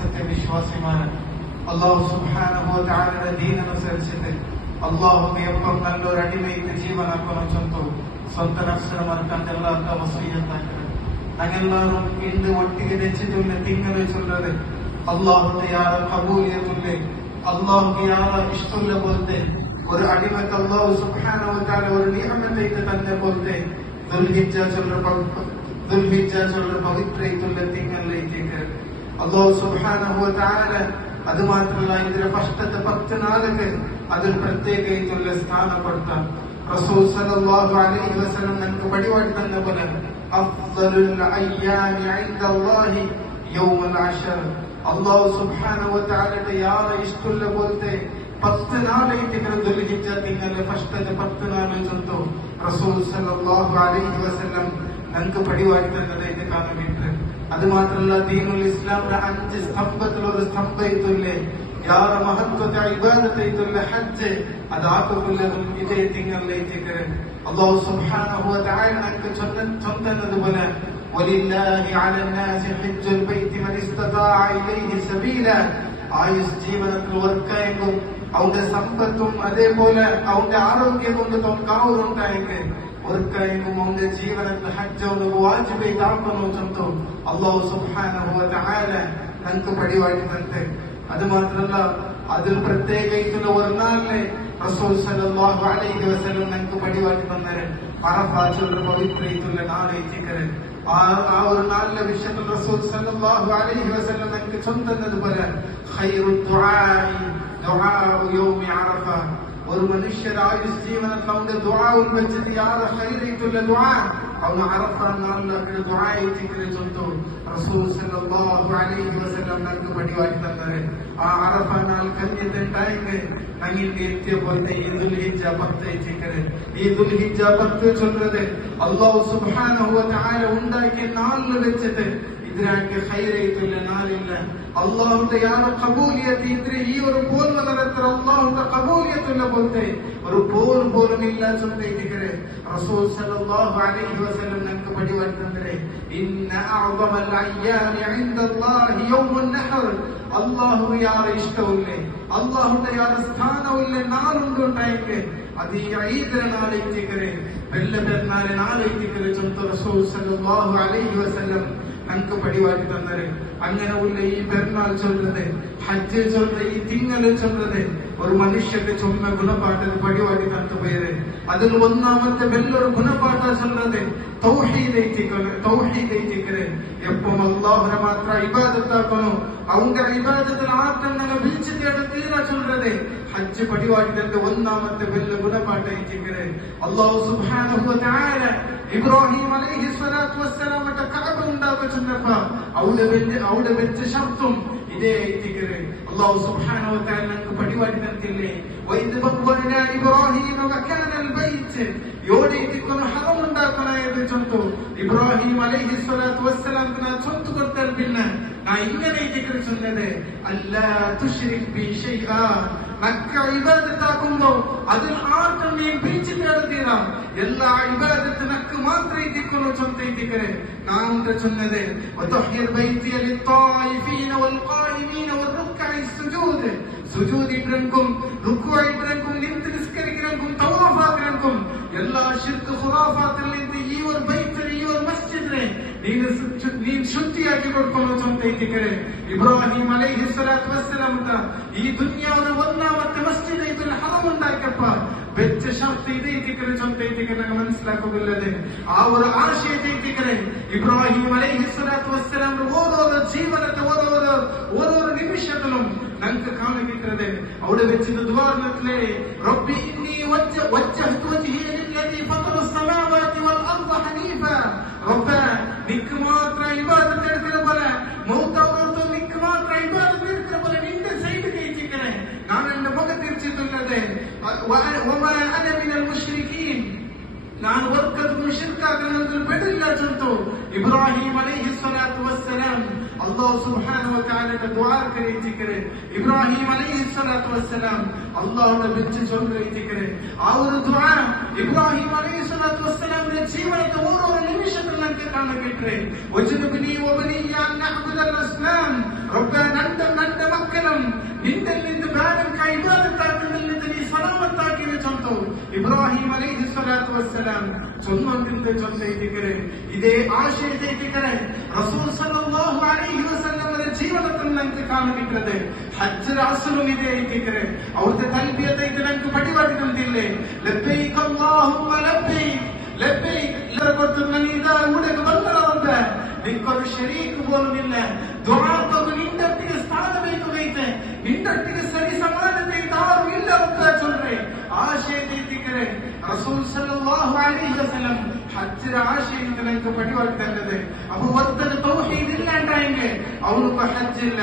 സത്യവിശ്വാസിമാണ്. അല്ലാഹു സുബ്ഹാനഹു വ തആലയുടെ ദീനനുസരിച്ചിട്ട് അല്ലാഹുവിനെ എപ്പം നല്ലൊരു അടിമയുടെ ജീവനാക്കണം ചൊന്തു സ്വന്തം നഫ്സിനെ മറക്കാണ്ട് എല്ലാവർക്കും വസീയത്താക്കണം. ഞങ്ങളെല്ലാവരും ഇന്ന് ഒട്ടിಗೆ വെച്ചിട്ടുള്ള തിങ്കളെ ചൊല്ലത് അല്ലാഹുവിന്റെ യാറ ഖബൂലിയത്തുള്ള അല്ലാഹുവിന്റെ യാറ ഇഷ്ടമുള്ള പോലത്തെ ഒരു അടിമക്ക് അല്ലാഹു സുബ്ഹാനഹു വ തആല ഒരു നിഅമത്തായിട്ട് തന്നെ പോലത്തെ ദുൽഹിജ്ജ ചൊല്ലർ പവിത്രമായിട്ടുള്ള തിങ്കളിലേക്ക് അല്ലാഹു സുബ്ഹാനഹു വ തആല അത് മാത്രമല്ല ഇതിലെ ഫസ്റ്റത്തെ 10 നാളുകൾ അതിൽ പ്രത്യേകമായിട്ടുള്ള സ്ഥാനപ്പെടുത്താം. റസൂൽ സല്ലല്ലാഹു അലൈഹി വസല്ലം നമുക്ക് പടിവാടി തന്ന പോലെ അഫ്ദലുൽ അയ്യാമി ഇൻദല്ലാഹി യൗമുൽ അശർ. അല്ലാഹു സുബ്ഹാനഹു വ തആലയുടെ യാറ ഇഷ്ടമുള്ള പോലത്തെ 10 നാളായിട്ട് ദുൽഹിജ്ജ തിങ്കളിലെ ഫസ്റ്റത്തെ 10 നാളുകൾ ചൊല്ലും റസൂൽ സല്ലല്ലാഹു അലൈഹി വസല്ലം നമുക്ക് പടിവാടി തന്നതായിട്ട് കാണാൻ വേണ്ടി. അത് മാത്രമല്ല ദീനുൽ ഇസ്ലാമിന്റെ 5 സ്തംഭത്തിലൊരു സ്തംഭയില്ലേ യാറ മഹത്വത്തെ ഇബാദത്തായിട്ടുള്ള ഹജ്ജ് അതാക്കുള്ളതും ഇതേ തിങ്കളിലേക്ക് അല്ലാഹു സുബ്ഹാനഹു വ തആല നമുക്ക് ചൊല്ലുന്നതുപോലെ വലില്ലാഹി അലന്നാസി ഹജ്ജുൽ ബൈത്തി മൻ ഇസ്തതാഅ ഇലൈഹി സബീല. ആയുസ് ജീവനത്തിൽ വർക്കായെങ്കും അവന്റെ സമ്പത്തും അതേപോലെ അവന്റെ ആരോഗ്യം കൊണ്ട് തൊക്കാവുണ്ടായെങ്കിൽ വർക്കായെങ്കും അവന്റെ ജീവനത്തിൽ ഹജ്ജ് ഒന്ന് വാജിബായിട്ട് ആക്കണം ചൊന്തു അല്ലാഹു സുബ്ഹാനഹു വ തആല നമുക്ക് പടിവാടി തന്നിട്ട്. അത് മാത്രമല്ല അതിൽ പ്രത്യേകമായിട്ടുള്ള ഒരു നാളിലെ റസൂൽ സല്ലല്ലാഹു അലൈഹി വസല്ലം നമുക്ക് പടിവാടി തന്നത് അറഫാത്തുള്ള പവിത്രമായിട്ടുള്ള നാളേക്ക് ആ ഒരു നാളിലെ വിഷയത്തിൽ റസൂൽ സല്ലല്ലാഹു അലൈഹി വസല്ലം നമുക്ക് ചൊല്ലുന്നതുപോലെ ഖൈറു ദുആഇ ദുആഉ യൗമി അറഫ. ഒരു മനുഷ്യന്റെ ആയുസ് ജീവനത്തിൽ അവന്റെ ദുആഉൽ വെച്ചിട്ട് യാറ ഖൈറായിട്ടുള്ള ദുആ അവന് അറഫ നാളിലെ ദുആയിട്ട് ചൊല്ലുന്നു റസൂൽ സല്ലല്ലാഹു അലൈഹി വസല്ലം നമുക്ക് പടിവാടി തന്നത്. ആ അറഫ നാൾ കഴിഞ്ഞിട്ടുണ്ടായെങ്കിൽ ഞങ്ങൾക്ക് എത്തിയ പോലത്തെ ഈ ദുൽഹിജ്ജ 10 ഈ ദുൽഹിജ്ജ 10 ചൊല്ലുന്നത് അല്ലാഹു സുബ്ഹാനഹു വ തആല ഉണ്ടാക്കിയ നാളിൽ വെച്ചിട്ട് ഇതിനാക്ക് ഖൈറായിട്ടുള്ള നാളില്ല. അല്ലാഹുവിന്റെ യാറ ഖബൂലിയത്ത് ഇത്ര ഈ ഒരു പോൽ വന്നത്ര അല്ലാഹുവിന്റെ ഖബൂലിയത്തുള്ള പോലത്തെ ഒരു പോലും ഇല്ല ചൊല്ലിയിരിക്കരെ റസൂൽ സല്ലല്ലാഹു അലൈഹി വസല്ലം നമുക്ക് പടിവാടി തന്നത് ഇന്ന അഅ്ദമൽ അയ്യാമി ഇൻദല്ലാഹി യൗമുൻ നഹർ. അല്ലാഹു യാറ ഇഷ്ടമില്ലേ അല്ലാഹുവിന്റെ യാറ സ്ഥാനമില്ലേ നാളുണ്ടായെങ്കിൽ അത് ഈ ഈദിന നാളേക്ക് വെല്ല പെരുന്നാളെ നാളേക്ക് ചൊല്ലുന്ന റസൂൽ സല്ലല്ലാഹു അലൈഹി വസല്ലം നമുക്ക് പടിവാടി തന്നത്. അങ്ങനെ ഉള്ള ഈ പെരുന്നാൾ ചൊല്ലുന്നത് ഹജ്ജ് ചൊല്ലുന്നത് ഈ തിങ്കള് ചൊല്ലുന്നത് ഒരു മനുഷ്യന്റെ ചൊന്ന ഗുണപാഠം പടിവാടി തന്നു പേര്. അതിൽ ഒന്നാമത്തെ വലിയൊരു ഗുണപാഠ ചൊല്ലുന്നത് തൗഹീദ്. എപ്പം അല്ലാഹുവിനെ മാത്രം ഇബാദത്താക്കണോ അവന്റെ ഇബാദത്തിൽ ആർക്കും ഞങ്ങൾ വിളിച്ചിട്ട് തീരാ ചൊല്ലുന്നത് ഹജ്ജ് പടിവാടി തന്റെ ഒന്നാമത്തെ വലിയ ഗുണപാഠ അല്ലാഹു സുബ്ഹാനഹു വ തആല ഇബ്രാഹിം അലൈഹി സ്വലാത്തു വസ്സലാമിന്റെ കഅബ ഉണ്ടാക്കുന്നപ്പോ അവിടെ വെച്ച ശബ്ദം ഇതേ അല്ലാഹു സുബ്ഹാനഹു വ തആല നമുക്ക് പടിവാടി തന്നില്ലേ വഇദ് ബവ്വഅനാ ഇബ്രാഹിം വകാനൽ ബൈത്ത് യോടിക്കുന്ന ഹറം ഉണ്ടാക്കണായത് ചൊല്ലുന്നു ഇബ്രാഹിം അലൈഹി സ്വലാത്തു വസ്സലാമിനെ ചൊല്ലുന്നു കൊടുത്താൽ പിന്നെ ഞാൻ ഇങ്ങനെ ചൊല്ലുന്നത് അല്ലാ തുശ്രിക് ബി ശൈആ. മക്ക ഇബാദത്താക്കുമ്പോ അതിൽ ആർക്കും നീ പിരിച്ചിട്ട് തീരാം. എല്ലാ ഇബാദത്ത് നക്ക് മാത്രമേ ചൊല്ലിക്കരെ നാം ചൊന്നത് വതഹ്ഹിർ ബൈതി ലിത്തായിഫീന വൽഖായിമീന വറുക്അഇ സുജൂദ്. സുജൂദിക്കും റുക്അഇക്കും നിന്ത് നിസ്കരിക്കും തവാഫാക്കും എല്ലാ ശിർക്ക് ഖുറാഫാത്തിൽ നിന്ന് ഈ ഒരു ബൈത്തിൽ ഈ ഒരു മസ്ജിദിനെ നീ ശുദ്ധിയാക്കി കൊടുക്കണം ചൊല്ലിക്കരെ ഇബ്രാഹിം അലൈഹി സ്വലാത്തു വസ്സലാം ഈ ദുനിയാവിലെ ഒന്നാമത്തെ മസ്ജിദ് ഹറം ഉണ്ടാക്കിയപ്പോ വെച്ച ശക്തി ഇതേറ്റിക്കരെ ചൊല്ലിക്കരെ മനസ്സിലാക്കുള്ളത് ആ ഒരു ആശയത്തേക്കരെ ഇബ്രാഹിം അലൈഹി സ്വലാത്തു വസ്സലാം ഓരോരോ ജീവനത്തെ ഓരോരോ നിമിഷത്തിലും ഞങ്ങൾക്ക് കാണിക്കുന്നത് അവിടെ വെച്ചിട്ട് ദ്വാരത്തിലെ റബ്ബി ഇന്നി വജ്ജഹ്തു വജ്ഹിയ ലില്ലദീ ഫതറ അസ്സമാവാതി വൽ അർദ ഹനീഫ. റബ്ബ നിക്ക് മാത്രം ഇബാദത്ത് എടുക്കുന്ന പോലെ മൗതവറത്തു നിക്ക് മാത്രം ഇബാദത്ത് എടുക്കുന്ന പോലെ നിന്റെ സൈഡ് കേറ്റിക്കണേ ഞാൻ എന്റെ മുഖം തിരിച്ചിട്ടുള്ളത് വമാ അന മിനൽ മുശ്രികീൻ. ഞാൻ ഒരിക്കലും മുശ്രിക്കാക്കുന്നതിൽ പെടില്ല ചൊല്ലുന്നു ഇബ്രാഹിം അലൈഹി സ്വലാത്തു വസ്സലാം. അല്ലാഹു സുബ്ഹാനഹു വ തആലയുടെ ദുആ കരീതിക്കരെ ഇബ്രാഹിം അലൈഹി സ്വലാത്തു വസ്സലാം അല്ലാഹുവിനെ വിളിച്ച് ചൊല്ലിക്കരെ ആ ഒരു ദുആ ഇബ്രാഹിം അലൈഹി സ്വലാത്തു വസ്സലാമിന്റെ ജീവിതത്തെ ഓരോ നിമിഷത്തിൽ നമുക്ക് കാണാൻ കിട്ടേ വജ്നബിനി വബനിയ അൻ നഅ്ബുദൽ അസ്നാം. റബ്ബന ഇബ്രാഹിം അലൈഹിസ്സലാത്തു വസ്സലാം ചൊന്നോണ്ടിന്റെ ഇതേ ആശയത്തേക്ക് റസൂൽ സല്ലല്ലാഹു അലൈഹി വസല്ലമയുടെ ജീവിതത്തിൽ നമുക്ക് കാണിക്കുന്നത് ഹജ്ജ് അസ്ലും ഇതേ ഇരിക്കರೆ അവിടുത്തെ തൽബിയത്തേക്ക് നമുക്ക് പടിപാടിക്കുന്നില്ലേ ലബ്ബൈക അല്ലാഹുമ്മ ലബ്ബൈക ലബ്ബൈക ലറബത്തുന്ന ഇദാ ഉടക വന്നറബ നിക്കൊരു ശരീക്ക് പോലുമില്ല ദുആക്ക് നിന്റൊട്ടിಗೆ ಸ್ಥಾನ ಬೇಕು ನಿನ್ನೊಟ್ಟಿಗೆ ಸರಿ ಸಮಾನತೆ ಯಾರು ಇಲ್ಲ ಅಂತ சொல்றே ಆಶಯದೈತಿಕರೆ ರಸೂಲ್ ಸಲ್ಲಲ್ಲಾಹು ಅಲೈಹಿ ವಸಲ್ಲಂ ಹಜ್ಜರ ಆಶಯಕ್ಕೆ ನನಗೆ ಪಡಿವಾಗ್ತದೆ ಅವು ಒತ್ತದ ತೌಹೀದ್ ಇಲ್ಲ ಅಂತಾಯಂಗೆ ಅವನಿಗೆ ಹಜ್ಜ್ ಇಲ್ಲ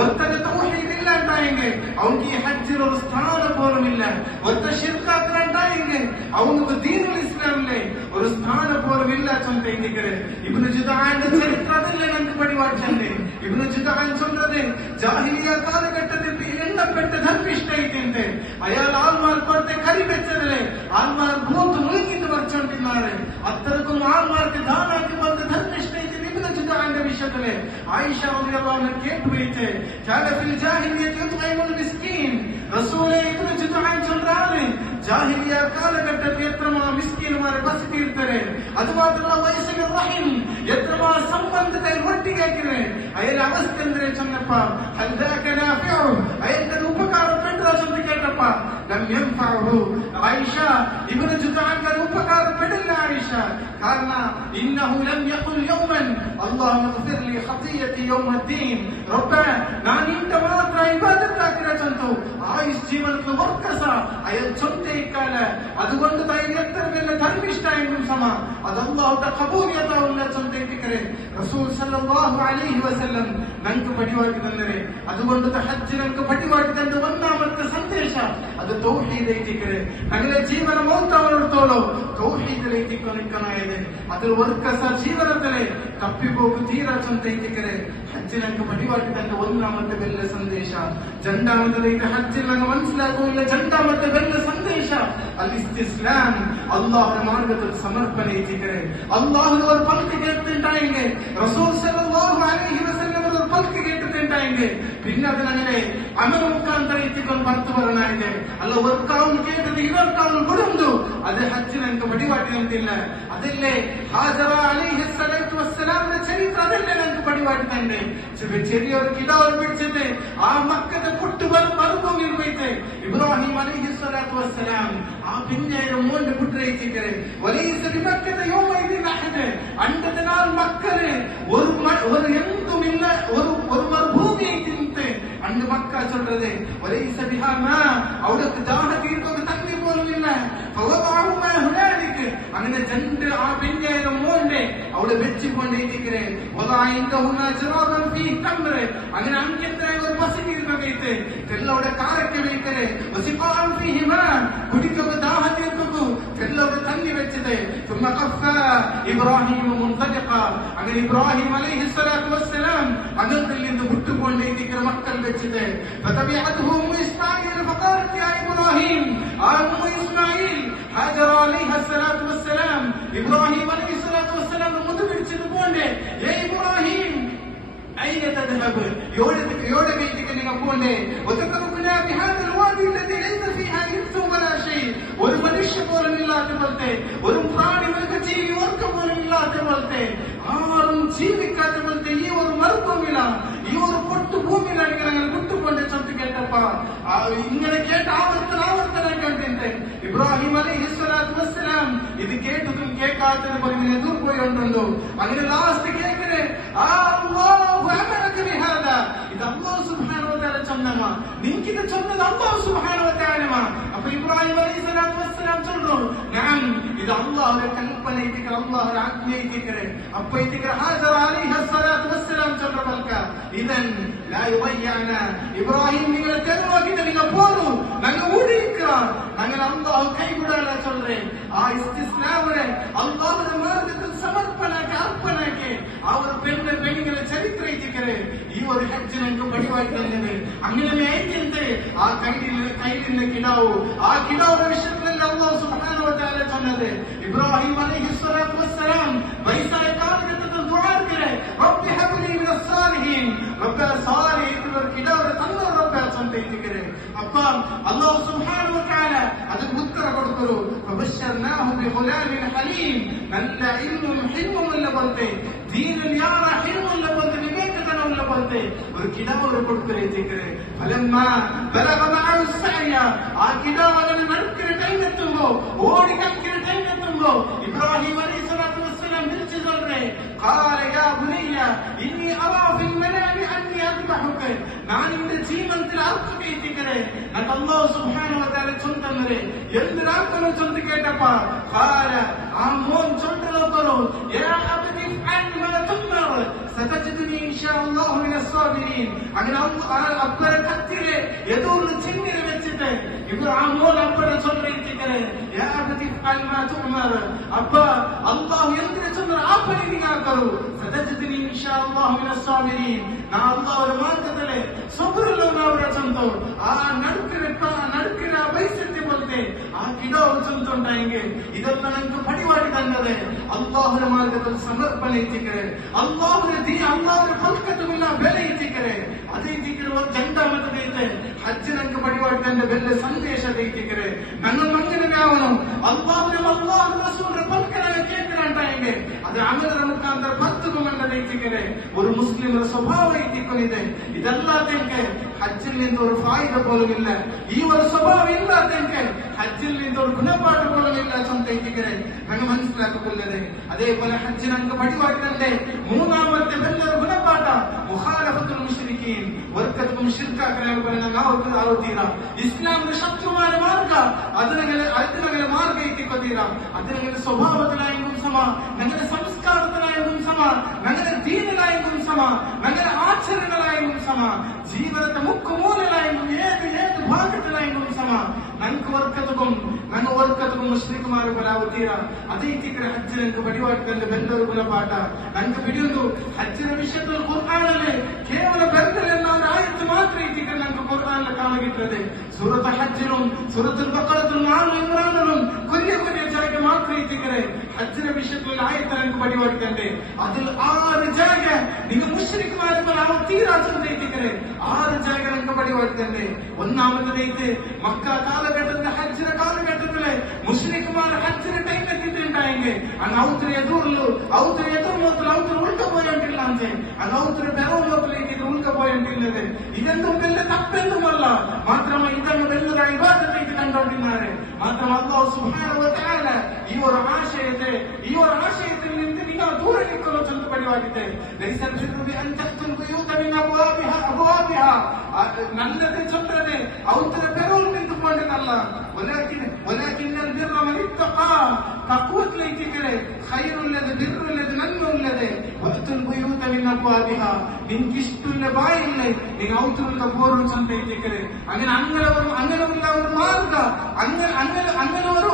ಒತ್ತದ ತೌಹೀದ್ ಇಲ್ಲ ಅಂತಾಯಂಗೆ ಅವನಿಗೆ ಹಜ್ಜಿನ ಒಂದು ಸ್ಥಾನ പോലുമില്ല ಒತ್ತ ಶಿರ್ಕಾತ್ರ ಅಂತಾಯಂಗೆ ಅವನಿಗೆ ದೀನುಲ್ ಇಸ್ಲಾಂಲೆ ഒരു സ്ഥാന പോലുമില്ല ചൊന്തൈതിക്കരെ ഇബ്നു ജുദാന്റെ ചരിത്രത്തിൽ നമുക്ക് പടിവാഗ്തದೆ ഇബ്നു ജുദാൻ ചൊന്നത് ജാഹിലിയ കാലഘട്ടത്തിൽ എണ്ണപ്പെട്ട ധർമ്മിഷ്ഠയിട്ടുണ്ട് അയാൾ ആൾമാർക്കൊടുത്തെ കരി വെച്ചതിലെ ആൾമാർ ഭൂത്ത് മുഴുകിട്ട് വരച്ചോണ്ടിരുന്നാറ് അത്രക്കും ആൾമാർക്ക് ദാനാക്കി വന്ന് ധർമ്മിഷ്ഠയിച്ച് ഇബ്നു ജുദാന്റെ വിഷയത്തില് ആയിഷ റളിയല്ലാഹു അൻഹ കേട്ടുപോയിട്ട് കാലഫിൽ ജാഹിലിയത്ത് യുത്ഇമുൽ മിസ്കീൻ റസൂലേ ഇബ്നു ജുദാൻ ചൊല്റാറ് ജാഹിലിയ കാലഘട്ടത്തിൽ എത്രമാ മിസ്കീന്മാരെ ബസിട്ടിರ್ತಾರೆ ಅದು ಮಾತ್ರ ವಯಸ್ಸಿನ ರಹಿಂ ಎತ್ರಮಾ ಸಂಬಂಧದ ಒಟ್ಟಿಗೆ ಹಾಕಿದ್ರೆ ಅಯ್ಯನ ಅವಸ್ಥೆ ಅಂದ್ರೆ ಚನ್ನಪ್ಪ ಹಲ್ದಾಕ ನಾಫಿഉ ಅಯ್ಯನ ಉಪಕಾರ ಪೆಟ್ರ ಅಂತ ಕೇಳಪ್ಪ ಲಂ ಯಂಫഉ ಆಯಿಷಾ ಇಬ್ನು ಜುದಾನ್ ಕ ಉಪಕಾರ ಪೆಡಲ್ಲ ಆಯಿಷಾ ಕಾರಣ ಇನ್ನಹು ಲಂ ಯಖುಲ್ ಯೌಮನ್ ಅಲ್ಲಾಹು ಮಗ್ಫಿರ್ ಲಿ ಖತಿಯತಿ ಯೌಮ್ ಅದ್ದೀನ್ ರಬ್ಬ ನಾನಿಂತ ಮಾತ್ರ ಇಬಾದತ್ ಹಾಕಿರ ಚಂತು ಆಯುಷ್ ಜೀವನಕ್ಕೆ ವರ್ಕಸ ಅಯ್ಯ ಚೊಂತೆ ಕಾಲ അതുകൊണ്ട് തൈര്യത്തിലുള്ള ധർമ്മിഷ്ഠായെങ്കിലും സമ അത് അല്ലാഹുവിന്റെ ഖബൂലിയത്തുള്ള ചൊന്തൈതിക്കരെ റസൂൽ സല്ലല്ലാഹു അലൈഹി വസല്ലം നമുക്ക് പടിവാക്കി തന്നരെ അതുകൊണ്ട് ഹജ്ജ് നമുക്ക് പടിവാക്കി തന്ന ഒന്നാമത്തെ സന്ദേശ അത് തൗഹീദ് ಐತಿಕರೆ ഞങ്ങളുടെ ജീവന മൗത്താവത്തോളം തൗഹീദിലേക്ക് നിൽക്കണായത് അതിൽ വർക്കസ ജീവനത്തിലെ തപ്പിപ്പോകും തീരാ ചൊന്തൈതിക്കരെ ഹജ്ജ് നമുക്ക് പടിവാക്കി തന്ന ഒന്നാമത്തെ വലിയ സന്ദേശ രണ്ടാമത്തെ ഹജ്ജിൽ ഞങ്ങൾ മനസ്സിലാക്കില്ല രണ്ടാമത്തെ വലിയ സന്ദേശ al-istislam അല്ലാഹുവിന്റെ മാർഗ്ഗത്തിൽ സമർപ്പണ ചെയ്തിക്കരെ അല്ലാഹുവിന്റെ ഒരു പൽക്ക് കേട്ടിട്ടുണ്ടായെങ്കിൽ റസൂൽ സല്ലല്ലാഹു അലൈഹി വസല്ലം ഒരു പൽക്ക് കേട്ടിട്ടുണ്ടായെങ്കിൽ പിന്നെ അതിനങ്ങനെ അമൽ മുഖാന്തരം എത്തിക്കൊണ്ട് പത്ത് പറയണായെങ്കിൽ അല്ല ഒർക്കാവുന്ന കേട്ടത് ഇവർക്കാവുന്ന കൊടുത്തു അത് ഹജ്ജിന് എനിക്ക് പടിവാട്ടി തന്നില്ല അതല്ലേ ഹാജറ അലൈഹിസ്സലാത്തു വസ്സലാമിന്റെ ചരിത്രം അതല്ലേ ഞങ്ങൾക്ക് പടിവാട്ടി തന്നെ ചെറിയൊരു കിടാവ് പിടിച്ചിട്ട് ആ മക്കത്തെ മരുഭൂമിയിൽ പോയിട്ട് ഇബ്രാഹിം അലൈഹിസ്സലാത്തു വസ്സലാം ആ പിന്നേരം മോന്റെ കുട്ടിരയിച്ചിട്ട് വലിയ മക്കത്തെ അണ്ടത്തെ നാൾ മക്കള് ഒരു എന്തുമില്ല ഒരു മരുഭൂമിയെ തിന്നിട്ട് അണ്ട് മക്ക ചൊല്ലത് വലിയ അവിടേക്ക് ദാഹ തീർത്തൊക്കെ തണ്ണി പോലുമില്ല അങ്ങനെ രണ്ട് ആ പിന്നേരം മോന്റെ അവിടെ വെച്ചുകൊണ്ടിരിക്കേ അങ്ങനെ അങ്കെന്തായ ഒരു ബസിട്ടിരുന്ന വെയ്ത്ത് എല്ലാവിടെ കാരಕ್ಕೆ വെയ്ക്കരെ കുടിക്കൊക്കെ ദാഹ തീർക്കൊക്കെ എല്ലാവിടെ തണ്ണി വെച്ചത് ഇബ്രാഹിം അങ്ങനെ ഇബ്രാഹിം അലൈഹിസ്സലാത്തു വസ്സലാം അങ്ങത്തിൽ നിന്ന് വിട്ടുകൊണ്ടിരിക്കുന്ന മക്കൾ വെച്ചത് ഹാജറ അലൈഹിസ്സലാത്തു വസ്സലാം ഇബ്രാഹിം അലൈഹിസ്സലാത്തു വസ്സലാം മുതുപിടിച്ചത് പോലെ ഇബ്രാഹിം أين تذهب؟ يوجد بيتك لنقوله وتتركنا بهذا الوادي الذي ليس فيها إنس ولا شيء ഒരു മനുഷ്യ പോലും ഇല്ലാത്ത പോലത്തെ ഒരു പ്രാണി മൃഗജീവി ഓർക്കം പോലും ഇല്ലാത്ത പോലത്തെ ആരും ജീവിക്കാത്ത പോലത്തെ ഈ ഒരു മരുഭൂമിയില ഈ ഒരു പൊട്ടുഭൂമിയിലാണ് ഞങ്ങൾ വിട്ടുകൊണ്ട് ചൊത്ത് കേട്ടപ്പ ഇങ്ങനെ കേട്ട് ആവർത്തനം കണ്ടിട്ട് ഇബ്രാഹിം അലൈഹിസ്സലാത്തു വസ്സലാം ഇത് കേട്ടതും കേൾക്കാത്തതും ഇങ്ങനെ എതിർ പോയിട്ടുണ്ടോ അങ്ങനെ ലാസ്റ്റ് കേൾക്കണേ ഇത് അല്ലാഹു സുബ്ഹാനഹു വ തആല ചൊന്നമാ നിനക്കിത് ചൊന്നത് അല്ലാഹു സുബ്ഹാനഹു വ തആലമാ അപ്പൊ ഇബ്രാഹിം അലൈഹിസ്സലാത്തു വസ്സലാം ചൊല്ലു ഞാൻ ഇത് അല്ലാഹുവിന്റെ കൽപ്പനയിലേക്ക് അല്ലാഹുവിന്റെ ആജ്ഞയിലേക്ക് അപ്പൊ ഇതിക്ക് ഹാജറ അലൈഹിസ്സലാത്തു വസ്സലാം ചൊല്ല ബൽക ഇദൻ ലാ യുബയ്യന ഇബ്രാഹിം നിങ്ങളെ തെരുവാക്കിട്ട് നിങ്ങൾ പോന്നു ഞങ്ങൾ ഓടിയിരിക്കാം ഞങ്ങൾ അല്ലാഹു കൈവിടാനാ ചൊല്ലേ ആ ഇസ്തിസ്ലാമിനെ അല്ലാഹുവിന്റെ മാർഗ്ഗത്തിൽ സമർപ്പണാക്കി അർപ്പണാക്കി ആ ഒരു പെണ്ണിനെ ചരിത്രയിച്ചിക്കരെ ഈ ഒരു ഹജ്ജ് ഞങ്ങൾക്ക് പടിവാക്കി തന്നത് അങ്ങനെ ആയിരിക്കരുത് ആ കയ്യിലെ കിടാവു ആ കിടാവുടെ വിഷയത്തിലല്ല അല്ലാഹു സുബ്ഹാനഹു വ തആല ചൊന്നത് ഇബ്രാഹിം അലൈഹിസ്സലാത്തു വസ്സലാം വയസ്സായ കാലഘട്ടത്തിൽ ദുആ ചെയ്തേ റബ്ബി ഹബ്ലി മിനസ് സാലിഹീൻ റബ്ബ സാലിഹീൻ കിടാവുടെ തന്ന റബ്ബ ചൊല്ലിയിരിക്കരെ അപ്പോൾ അല്ലാഹു സുബ്ഹാനഹു വ തആല അതിന് ഉത്തരം കൊടുത്തു വബശർനാഹു ബിഗുലാമിൻ ഹലീം. നല്ല ഇൽമും ഹിൽമും ഉള്ള പോലത്തെ, ദീനുൽ യാറ ഹിൽമുള്ള പോലത്തെ, വിവേകതനമുള്ള പോലത്തെ ഒരു കിടാവ് ഒരു കൊടുക്കലേറ്റിക്കരെ. ഫലമ്മാ ബലഗ മഅഹു സഅയ, ആ കിടാവ് അവനെ നടക്കുന്ന ടൈം എത്തുമ്പോ, ഓടി കളിക്കുന്ന ടൈം എത്തുമ്പോ ഇബ്രാഹിം അലൈഹിസ്സലാത്തു വസ്സലാം വിളിച്ചു சொல்றே, قال يا بني اني ارى في المنام اني اذبحك. ഞാൻ നിന്റെ ജീവനത്തിൽ അർത്ഥിപ്പിക്കരെ. എന്നിട്ട് അല്ലാഹു സുബ്ഹാനഹു വ തആല ചൊല്ലുന്നേ, എന്തിനാക്കണോ ചൊല്ലി കേട്ടപ്പ قال ആ മോൻ ചൊല്ലനോക്കറോ, യാ അബ്ദി ഫഅൽ മാ തുമർ സതജിദുനി ഇൻഷാ അല്ലാഹു മിനസ് സാബിരീൻ. അങ്ങനെ അപ്പര കത്തിലെ എതോന്ന് ചിന്നിനെ വെച്ചിട്ട് ഇബ്രാഹിം മോൻ അപ്പര ചൊല്ലിയിരിക്കരെ, യാ അബ്ദി ഫഅൽ മാ തുമർ. അപ്പ അല്ലാഹു എന്തിനെ ചൊല്ലറ ആ പണി നിങ്ങാക്കറോ, സതജിദുനി ഇൻഷാ അല്ലാഹു മിനസ് സാബിരീൻ. നാ അല്ലാഹുവിന്റെ മാർഗ്ഗത്തിലെ സബറുള്ളവരെ ചൊന്തോ ആ നടുക്കിന വൈസത്തെ പോലത്തെ ആ കിടാവ് ചൊന്തുണ്ടായെങ്കിൽ ഇതെല്ലാം നമുക്ക് പടിവാടി തന്നത് അല്ലാഹുവിന്റെ മാർഗ്ഗത്തിൽ സമർപ്പണ എത്തിക്കരെ. അല്ലാഹുവിന്റെ ഫൽക്കത്തുമില്ല ಬೆಲೆ ಎತ್ತಿಕರೆ. ಅದೇ ಎತ್ತಿಕರೆ ಒಂದು ಜಂಡ ಮತದೈತೆ ಹಜ್ಜ್ ನಂಗೆ ಪಡಿವಾಡಿ ತಂದ ಬೆಲೆ ಸಂದೇಶ ಎತ್ತಿಕರೆ. ನನ್ನ ಮಂಗನ ಯಾವನು ಅಲ್ಲಾಹ್ ರಸೂಲ್ ಫಲ್ಕನ ಕೇಳ್ತಾರಂತ ಹೆಂಗೆ ಅದು ಅಮಲರ ಮುಖಾಂತರ ಪತ್ತುಕು ಮಂಡದ ಎತ್ತಿಕರೆ. ഒരു മുസ്ലിമിന്റെ സ്വഭാവം എത്തിക്കൊണ്ടിದೆ. ഇതല്ലാത്തെങ്കിൽ ഹജ്ജിൽ നിന്ന് ഒരു ഫായിദ പോലും ഇല്ല. ഈ ഒരു സ്വഭാവം ഇല്ലാത്തെങ്കിൽ ഹജ്ജിൽ നിന്ന് ഒരു ഗുണപാഠ പോലും ഇല്ല. ചൊന്തേക്കിക്കരെ ഞങ്ങൾ മനസ്സിലാക്കുള്ളത്. അതേപോലെ ഹജ്ജ് ഞങ്ങൾക്ക് പടിവാട്ടിന്റെ മൂന്നാമത്തെ വലിയൊരു ഗുണപാഠ മുഖാലഫത്തുൽ മുശ്രിക്കീൻ. ഒരിക്കലും മുശ്രിക്കാക്കനെ അവർക്ക് ആലോചിക്കുക. ഇസ്ലാമിന്റെ ശത്രുമാരുടെ മാർഗ അതിനെ മാർഗ എത്തിക്കൊണ്ടിര. അതിനെ സ്വഭാവത്തിലായെങ്കിലും സമ, ഞങ്ങളുടെ സംസ്കാരത്തിലായെങ്കിലും സമ, ഞങ്ങളുടെ ദീനിലായെങ്കിലും സമ, ഞങ്ങളുടെ ആചരണങ്ങളായെങ്കിലും സമ, ജീവിതത്തെ മുക്കുമൂലലായെങ്കിലും ഏത് ഭാഗത്തിലായെങ്കിലും സമ, ഞങ്ങൾക്ക് വർക്കത്തും മുസ്ലിംമാരെ പോലെ അതേ തിക്കರೆ ഹജ്ജ് ഞങ്ങൾക്ക് പടിവാട്ടിന്റെ ബെല്ലൊരു കുലപാട്ട ഞങ്ങൾക്ക് പിടിയുന്നു. ഹജ്ജിന്റെ വിഷയത്തിൽ ഖുർആനിലെ കേവല ബെല്ലലെല്ലാം ആയത്ത് മാത്രമേ തിക്കರೆ ഞങ്ങൾക്ക് ഖുർആനിലെ കാണുകിട്ടത്. സൂറത്ത് ഹജ്ജിലും സൂറത്തുൽ ബഖറത്തും ആൽ ഇംറാനിലും കുഞ്ഞു ജാഗ മാത്രമേ തിക്കರೆ ഹജ്ജിന്റെ വിഷയത്തിൽ ആയത്ത് ഞങ്ങൾക്ക് പടിവാട്ടിട്ടുണ്ട്. അതിൽ 6 ജാഗ നിങ്ങൾ മുശ്രിക്മാരെ പോലെ തീരാ ചൊല്ലിക്കരെ 6 ജാഗ ഞങ്ങൾക്ക് പടിവാട്ടിട്ടുണ്ട്. ഒന്നാമത്തേക്ക് മക്ക കാലഘട്ടത്തിലെ ഹജ്ജിന്റെ കാലഘട്ടത്തിലെ മുസ്ലിംമാർ ഹജ്ജിന്റെ ടൈം എത്തിയിട്ടുണ്ടായെങ്കിൽ ഔത്ര എതിർന്നു ഔത്ര എതിർന്നോത്തിൽ ഔത്ര ഉൾക്കപ്പോയിട്ടില്ല ಅಂತೆ ಔತ್ರ ಬೆರವಲೋಕലേക്ക് ഇത് ഉൾക്കപ്പോയിട്ടില്ലത്. ഇതെന്തും വലിയ തപ്പെന്തുമല്ല. മാത്രമല്ല ഇതನ್ನು വലിയ ഇബാദത്തായിട്ട് കണ്ടുകൊണ്ടിരുന്നാരെ. മാത്രമല്ല അല്ലാഹു സുബ്ഹാനഹു വ തആല ഈ ഒരു ആശയത്തിൽ നിന്ന് നിങ്ങൾ ദൂരെ നിൽക്കണം ചൊല്ലി പടിവാക്കിട്ട് ലൈസൽ ബിർറു ബി അൻ തഖ്തുൽ ബുയൂത മിൻ അബ്വാബിഹാ നല്ലത് ചൊല്ലത് ഔത്ര പെറോൽ നിന്ന് പോകേണ്ടതല്ല. വലാകിന്നൽ ബിർറ മൻ ഇത്തഖാ തഖ്വത്തിലേക്ക് ഖൈറുല്ലദ് ബിർറുല്ലദ് നന്മയുള്ളത് വഅത്തുൽ ബുയൂത മിൻ അബ്വാബിഹാ നിങ്ങൾക്ക് ഇഷ്ടമുള്ള ബായില്ലേ നിങ്ങൾ ഔത്രല്ല പോറും ചൊല്ലിക്കരെ. അങ്ങനെ ഒരു മാർഗ അങ്ങനെ ഒരു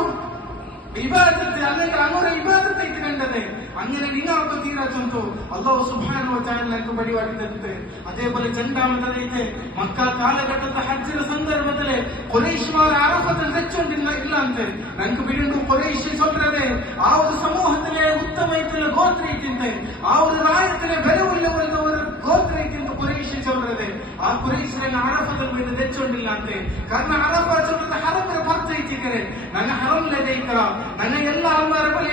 ഇബാദത്ത് അല്ലെങ്കിൽ അങ്ങനെ ഇബാദത്തായിട്ട് കണ്ടത്. അങ്ങനെ നിങ്ങൾക്ക് തീരാ ചൊന്തു അല്ലാഹു സുബ്ഹാനഹു വ തആല ഞങ്ങൾക്ക് പടിവാട്ടിത്തരുന്നത്. അതേപോലെ രണ്ടാമത്തേത് മക്ക കാലഘട്ടത്തെ ഹജ്ജിന്റെ സന്ദർഭത്തില് ഖുറൈശ്മാർ അറഫത്തിൽ വെച്ചോണ്ടില്ല ഇല്ലാന്ത് ഞങ്ങൾക്ക് പിന്നീട് ഖുറൈശ് ചൊല്ലത് ആ ഒരു സമൂഹത്തിലെ ഉത്തമത്തിലെ ഗോത്രയിട്ടുണ്ട്. ആ ഒരു രാജ്യത്തിലെ ബലമുള്ള ഒരു ഗോത്രയിട്ടുണ്ട് ഖുറൈശ് ചൊല്ലത്. ആ ഖുറൈശിനെ അറഫത്തിൽ വീട് വെച്ചോണ്ടില്ലാന്ത്. കാരണം അറഫ ചൊല്ലത് ഹറമിനെ പുറത്തേക്കരെ ഞങ്ങൾ ഹറമിലെ ജയിക്കണം. ഞങ്ങൾ എല്ലാ ആൾമാരെ പോലെ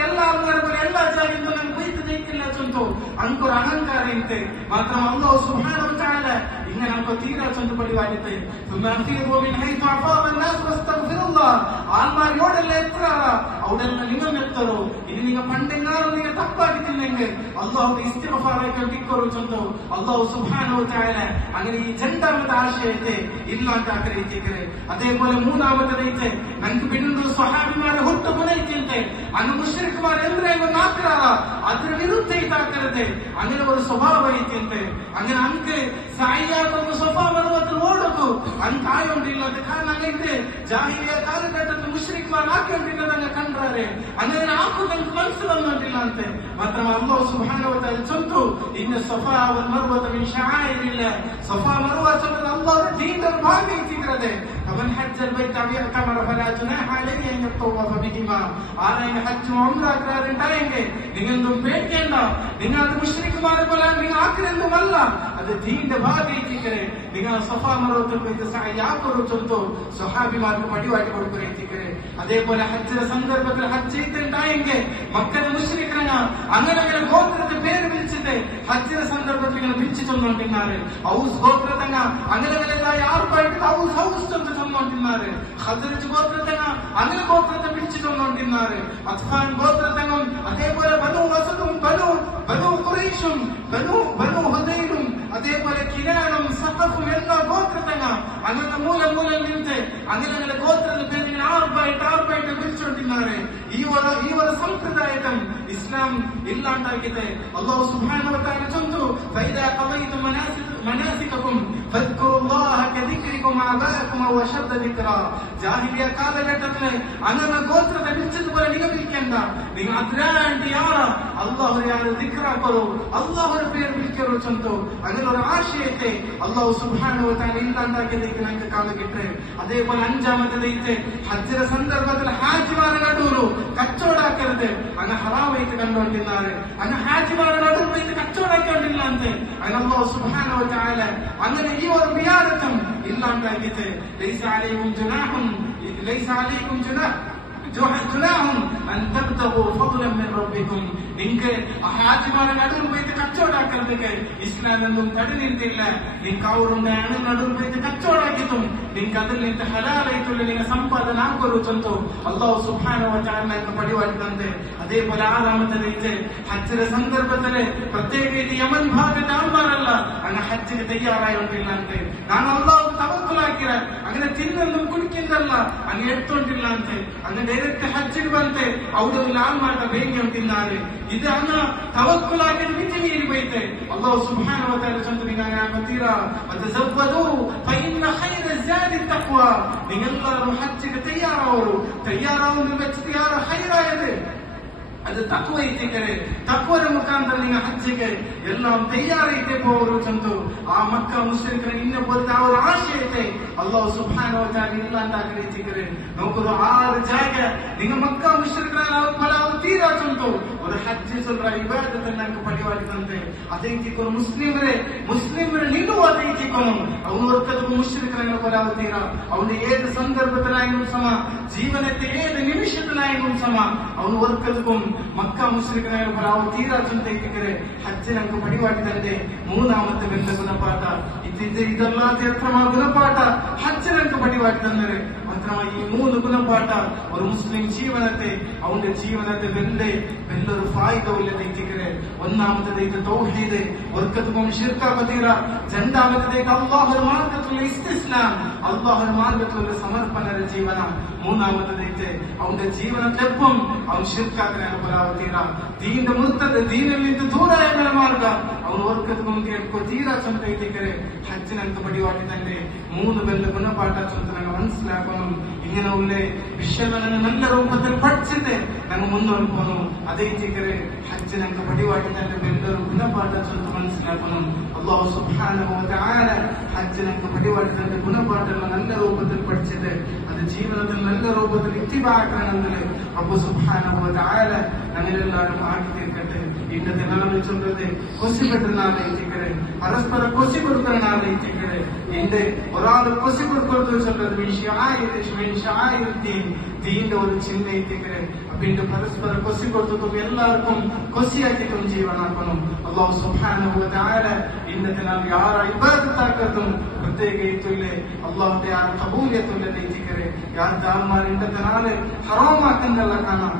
എല്ലാ ജാതിയും ನಂಗೆ ಬೈತದೈತಿಲ್ಲ ಚಂತು ಅಂಕುರ ಅಹಂಕಾರ ಇರುತ್ತೆ. ಮಾತ್ರ ಅಲ್ಲಾಹು ಸುಬ್ಹಾನಹು ವ ತಆಲ ಇನ್ನ ನಮಗೆ ತೀರಾ ಚಂತು ಪಡಿವಾಗುತ್ತೆ. ثم أفيضوا من حيث أفاض الناس واستغفروا الله. ಆಲ್ಮಾರ್ ಯೋಡೆಲ್ಲ ಎತ್ತರಾರ ಅವಡೆಲ್ಲ ನಿಮಗೆ ಎತ್ತರು. ಇದು ನಿಮಗೆ ಪಂಡೆಂಗಾರು ನಿಮಗೆ ತಪ್ಪಾಗಿತ್ತಿಲ್ಲಂಗೆ ಅಲ್ಲಾಹು ಇಸ್ತಿಗ್ಫಾರ್ ಆಯ್ತು ಟಿಕ್ಕರು ಚಂತು ಅಲ್ಲಾಹು ಸುಬ್ಹಾನಹು ವ ತಆല അങ്ങനെ ഈ രണ്ടാമത്തെ ആശയത്തെ ഇല്ലാത്ത ആഗ്രഹിച്ചിരിക്കുന്നത്. അതേപോലെ മൂന്നാമത്തേത് നമുക്ക് പിന്നീട് സ്വഹാബിമാരെ ಹುಟ್ಟು ಗುಣೈತಿಂತೆ ಅನ್ನು ಮುಶ್ರಿಕ್ಮಾರ್ ಎಂದ್ರೆ ನಾಕ್ರಾರ ಅದ್ರ ವಿರುದ್ಧ ಇದಾಕರದೆ അങ്ങനെ ഒരു സ്വഭാവം ಐತಿಂತೆ. അങ്ങനെ ಅಂಕೆ ಸಾಯಿಯಾಗೊಂದು ಸಫಾ ಪರ್ವತ ಓಡೋದು ಅಂತ ಆಯೋണ്ടിಲ್ಲ. ಅದು ಕಾರಣ ಇದೆ ಜಾಹಿಲಿಯ ಕಾಲಘಟ್ಟದ ಮುಶ್ರಿಕ್ಮಾರ್ ಹಾಕೊಂಡಿಲ್ಲ ಕಂಡ್ರೆ അങ്ങനെ ಹಾಕುದಂತ ಮನಸ್ಸು ಬಂದಿಲ್ಲ ಅಂತೆ. ಮಾತ್ರ ಅಲ್ಲಾಹು ಸುಬ್ಹಾನಹು ವ ತಆಲ ಚಂತು ಇನ್ನ ಸಫಾ ವಲ್ ಮರ್ವ ಮಿನ್ ಶಆಯಿರಿಲ್ಲ. ಸಫಾ ಮರ್ವ ಚಂದ ಅಲ್ಲಾಹ್ ദീന്റെ ഒരു ഭാഗമായിട്ടിരിക്കുന്നത്. അവൻ ഹജ്ജൽ ബൈത അവിഅതമറ ഫലാ ജുനാഹ അലൈഹി അൻ യതവഫ ബിഹിമാ. ആരെങ്കിലും ഹജ്ജ് ഉംറ ആഗ്രഹമുണ്ടായെങ്കിൽ നിങ്ങളൊന്നും പേടിക്കേണ്ട. നിങ്ങൾ അത് മുശ്രിക്കുമാരെ പോലെ നിങ്ങൾ ആഗ്രഹമല്ല, അത് ദീന്റെ ഭാഗമായിട്ടിരിക്കരെ. നിങ്ങൾ സഫാ മർവത്തിൽ പോയിട്ട് സഅയാക്കുറുച്ചൊന്നു സ്വഹാബിമാർക്ക് പടിവാറ്റി കൊടുക്കുകയായിട്ടിരിക്കരെ. അതേപോലെ ഹജ്ജിന്റെ സന്ദർഭത്തിൽ ഹജ്ജ് ചെയ്തിട്ടുണ്ടായെങ്കിൽ മക്കളെ മുശ്രിക്കണ അങ്ങനെ ഗോത്രത്തെ പേര് വിളിച്ചിട്ട് ഹജ്ജിന്റെ സന്ദർഭത്തിൽ ഇങ്ങനെ വിളിച്ചു ചൊന്നോണ്ടിരുന്നാറ്. ഔസ് ഗോത്രത്തങ്ങ അങ്ങനെയുള്ള ആർപ്പായിട്ട് ഔസ് ഔസ് ചൊന്ന് ചൊന്നോണ്ടിരുന്നാറ്. ഖദ്റജ് ഗോത്രത്തങ്ങ അങ്ങനെ ഗോത്രത്തെ വിളിച്ചു ചൊന്നോണ്ടിരുന്നാറ്. അത്ഫാൻ ഗോത്രത്തങ്ങും അതേപോലെ ബനു വസദും ബനു ഖുറൈശും ബനു ഹുദൈലും അതേപോലെ കിനാനും സഖഫും എല്ലാ ഗോത്രത്തങ്ങ അങ്ങനെ മൂലം നിന്നിട്ട് അങ്ങനെ ഗോത്രത്തെ പേര് ഇങ്ങനെ ആർപ്പായിട്ട് വിളിച്ചോണ്ടിരുന്നാറ്. ഈ ഒരു സമ്പ്രദായം ഇസ്ലാം ഇല്ലാണ്ടാക്കിയിട്ട് അല്ലാഹു സുബ്ഹാനഹു വ തആല ചൊന്നു ഫൈദാ ഖദൈതും മനാസികകും ഫദ്കുറുല്ലാഹ കദിക്രികും ആബാഅകും വ ശദ്ദ ദിക്റാ. ജാഹിലിയ കാലഘട്ടത്തിൽ അങ്ങനെ ഗോത്രത്തെ വിളിച്ചതുപോലെ നിങ്ങൾ വിളിക്കണ്ട. നിങ്ങൾ അതിരാണ്ടിയാണ് അല്ലാഹുവിനെ ദിക്റാക്കറോ അല്ലാഹുവിന്റെ പേര് വിളിക്കറോ ചൊന്നു. അങ്ങനെ ഒരു ആശയത്തെ അല്ലാഹു സുബ്ഹാനഹു വ തആല ഇല്ലാണ്ടാക്കിയതിലേക്ക് നമുക്ക് കാലഘട്ടം. അതേപോലെ അഞ്ചാമത്തെ ഹജ്ജിന്റെ സന്ദർഭത്തിൽ ഹാജിമാരെ നടുവു കച്ചവടാക്കരുത്. അങ്ങ് ഹറാമായിട്ട് കണ്ടുകൊണ്ടിരുന്നാറ്. അങ്ങ് ഹാജിമാരെ നടുവിൽ പോയിട്ട് കച്ചവടാക്കിക്കൊണ്ടില്ല അന്ത് അങ്ങനെ അല്ലാഹു സുബ്ഹാനഹു വ തആല അങ്ങനെ ഈ ഒരു വിയാദത്തും ഇല്ലാണ്ടാക്കിയിട്ട് ലൈസ അലൈക്കും ജുനാഹുൻ അൻ തബ്തഗു ഫദ്ലൻ മിൻ റബ്ബിക്കും. നിങ്ങൾക്ക് ഹാജിമാരെ നടുവിൽ പോയിട്ട് കച്ചവടാക്കരുത്. ഇസ്ലാം ഒന്നും തടഞ്ഞിട്ടില്ല. നിങ്ങൾക്ക് അവരുടെ നടുവിൽ പോയിട്ട് കച്ചവടാക്കിയിട്ടും നിങ്ങൾക്ക് അതിൽ നിന്ന് ഹലാലായിട്ടുള്ള നിങ്ങൾ സമ്പാദന ആക്കൊരുച്ചോ അല്ലാഹു സുബ്ഹാനഹു വ തആല നമുക്ക് പടിവാറ്റുന്നുണ്ട്. അതേപോലെ ആറാമത്തെ ഹജ്ജിന്റെ സന്ദർഭത്തില് പ്രത്യേകിച്ച് യമൻ ഭാഗത്തെ ആൾമാരല്ല അങ്ങനെ ഹജ്ജിന് തയ്യാറായോണ്ടില്ലാണ്ട് ഞാൻ അല്ലാഹു തവക്കുലാക്കിയ അങ്ങനെ തിന്നൊന്നും കുടിക്കുന്നതല്ല അങ്ങ് എടുത്തോണ്ടില്ല ಅಂತೆ അങ്ങനെ ಡೈರೆಕ್ಟ್ ಹಜ್ಜಿಗೆ ಬಂತೆ ಅವರೆಲ್ಲ ಆಲ್ಮಾಟ ಬೇಂಗಿ ಅಂತಿದ್ದಾರೆ. ಇದು ಅನ್ನ ತವಕ್ಕುಲಾಗಿ ಮಿತಿ ಮೀರಿ ಬೈತೆ. ಅಲ್ಲಾಹು ಸುಬ್ಹಾನಹು ವ ತಆಲ ಚಂದ್ರಿನ ಮತೀರಾ ವತಜವ್ವದು ಫಇನ್ನ ಖೈರ ಝಾದಿ ತಖ್ವಾ. ನೀವೆಲ್ಲರೂ ಹಜ್ಜಿಗೆ ತಯಾರಾവുന്ന വ്യക്തിയാർ ഹൈറായത് അത് തഖ്വ ഇത്തിക്കരെ. തഖ്വയുടെ മുഖാന്തരം നിങ്ങൾ ഹജ്ജിಗೆ എല്ലാം തയ്യാറായിട്ടേ പോകൂ ചന്തു. ആ മക്ക മുശ്രിക്കിനെ ഇന്ന പോലത്തെ ആ ഒരു ആശയത്തെ അല്ലാഹു സുബ്ഹാനഹു വ തആല ഇല്ലാണ്ടാക്കിയിരിക്കരെ. നമുക്കൊരു 6 ಜಾಗ നിങ്ങൾ മക്ക മുശ്രിക്കിനെ ഫലാവ് തീരാ ചന്തു. ഒരു ഹജ്ജ് சொல்ற ഇബാദത്ത് നമുക്ക് പടിവാടിದಂತೆ ಅದೇ ರೀತಿ ಮುಸ್ಲಿಮರೇ ನಿಲ್ಲುವ ಅದೇ ರೀತಿ ಅವನು ವರ್ಗದಕ್ಕೂ ಮುಶ್ರಿಕರನ್ನು ಫಲಾವು ತೀರಾ. ಅವನು ಏದು ಸಂದರ್ಭದಲ್ಲಾಯೂ ಸಮ ಜೀವನಕ್ಕೆ ಏದು ನಿಮಿಷದಲ್ಲಾಯೂ ಸಮ ಅವನು ವರ್ಗದಕ್ಕೂ മക്ക മുശ്രിക്കിനായ ഫലാവ് തീരാ ചിന്തയിട്ടിക്കരെ. ഹജ്ജ് നമുക്ക് പടിവാട്ടിതന്റെ മൂന്നാമത്തെ വലിയ ഗുണപാഠ ഇതല്ലാത്ത എത്ര ഗുണപാഠ ഹജ്ജ് നമുക്ക് പടിവാട്ടിതന്നരെ. മാത്രമായി ഈ 3 ഗുണപാഠ ഒരു മുസ്ലിം അവന്റെ ജീവനത്തെ വലിയൊരു ഫായിദവില്ലതൈറ്റിക്കരെ. ഒന്നാമത്തേത് തൗഹീദ് വർക്കത്തും ശിർക്കാകതീര. രണ്ടാമത്തേത് അല്ലാഹുവിന്റെ മാർഗ്ഗത്തിലുള്ള ഇസ്തിസ്ലാം അല്ലാഹുവിന്റെ മാർഗ്ഗത്തിലുള്ള സമർപ്പണ ജീവന. മൂന്നാമത്തേത് അവന്റെ ജീവനത്തെപ്പം അവൻ ശിർക്കാകനെ ಫಲಾವತೀರ ದೀನ ಮುರ್ತದ ದೀನಲ್ಲಿಂದ ದೂರಾಯಗಳ ಮಾರ್ಗ ಅವನು ವರ್ಗದ ಮುಂದೆ ಎಟ್ಕೋ ತೀರಾ ಚಂದ ಇಟ್ಟಿಕರೆ. ഹജ്ജിനക്ക് പടിവാട്ടിതന്റെ 3 വലിയ ഗുണപാഠ ചൊല്ലുന്ന മനസ്സിലാക്കണം. ഇങ്ങനെ ഉള്ള വിഷയങ്ങൾ നല്ല രൂപത്തിൽ പഠിച്ചിട്ട് ഞങ്ങൾ മുന്നോട്ട് പോകണം. അതേ ഇട്ടിക്കരെ ഹജ്ജിനക്ക് പടിവാട്ടിതന്റെ വലിയൊരു ഗുണപാഠ ചൊല്ല് മനസ്സിലാക്കണം. അല്ലാഹു സുബ്ഹാനഹു വ തആല ഹജ്ജിനക്ക് പടിവാട്ടിതന്റെ ഗുണപാഠങ്ങൾ നല്ല രൂപത്തിൽ പഠിച്ചിട്ട് അത് ജീവിതത്തിൽ നല്ല രൂപത്തിൽ ഇത്തിബാക്കണമെന്ന് റബ്ബ് സുബ്ഹാനഹു വ തആല ഞങ്ങളെല്ലാവരും ആക്കി തീർക്കട്ടെ. ഇന്നത്തെ നാളിൽ ചൊല്ലുന്നത് കൊസിപ്പെട്ടനാളെ ഇട്ടിക്കരെ പരസ്പര കൊസി കൊടുക്കണനാളെ ഇട്ടിക്കരെ. എന്റെ ഒരാൾ കൊസി കൊടുക്കുന്നത് ചൊല്ലത് ദീന്റെ ഒരു ചിഹ്ന ഇട്ടിക്കരെ. പിന്നെ പരസ്പര കൊസി കൊടുത്തതും എല്ലാവർക്കും കൊസിയാക്കിയിട്ടും ജീവനാക്കണം. അല്ലാഹു സുബ്ഹാനഹു വ തആല ഇന്നത്തെ നാൾ യാര ഇബാദത്താക്കത്തും പ്രത്യേകിച്ചുള്ള അല്ലാഹുവിന്റെ ആ ഖബൂലിയത്തുള്ള ഇട്ടിക്കരെ. യാർ ദാൽമാർ ഇന്നത്തെ നാളെ ഹറാമാക്കുന്നല്ല കാണാം.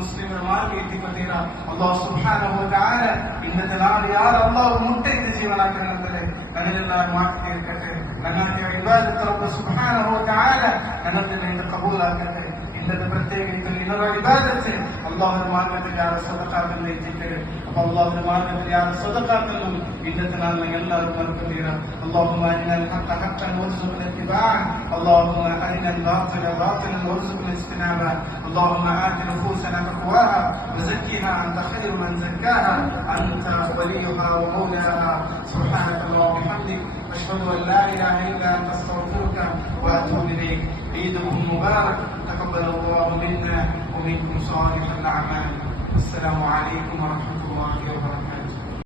മുസ്ലിമർ മാർഗം എത്തിക്കൊണ്ടീര. അല്ലാഹു സുബ്ഹാനഹു വ തആല ഇന്നത്തെ നാൾ യാർ അല്ലാഹു മുട്ടയിട്ട് ജീവനാക്കുന്നത് ഞങ്ങളെല്ലാവരും ആക്കി തീർക്കട്ടെ. ഞങ്ങളുടെ ഇബാദത്ത് റബ്ബ് സുബ്ഹാനഹു വ തആല ഞങ്ങളുടെ മേൽ കബൂലാക്കട്ടെ. ഇന്നത്തെ പ്രത്യേകിച്ച് നിങ്ങളുടെ ഇബാദത്ത് അല്ലാഹുവിന്റെ മാർഗ്ഗത്തിൽ യാർ സദഖാത്തുൽ എത്തിക്കട്ടെ. അപ്പോൾ അല്ലാഹുവിന്റെ മാർഗ്ഗത്തിൽ യാർ സദഖാത്തും ഇന്നത്തെ നാൾ ഞങ്ങളെല്ലാവരും മറക്കുന്നീര. اللهم أرنا الحق حقا وارزقنا اتباعه. اللهم أرنا الباطل باطلا وارزقنا اجتنابه. اللهم آت نفوسنا تقواها وزكها أنت خير من زكاها أنت وليها ومولاها. سبحانك اللهم وبحمدك. أشهد أن لا إله إلا أنت أستغفرك وأتوب إليك. عيدكم مبارك، تقبل الله منا ومنكم صالح الأعمال. السلام عليكم ورحمة الله وبركاته.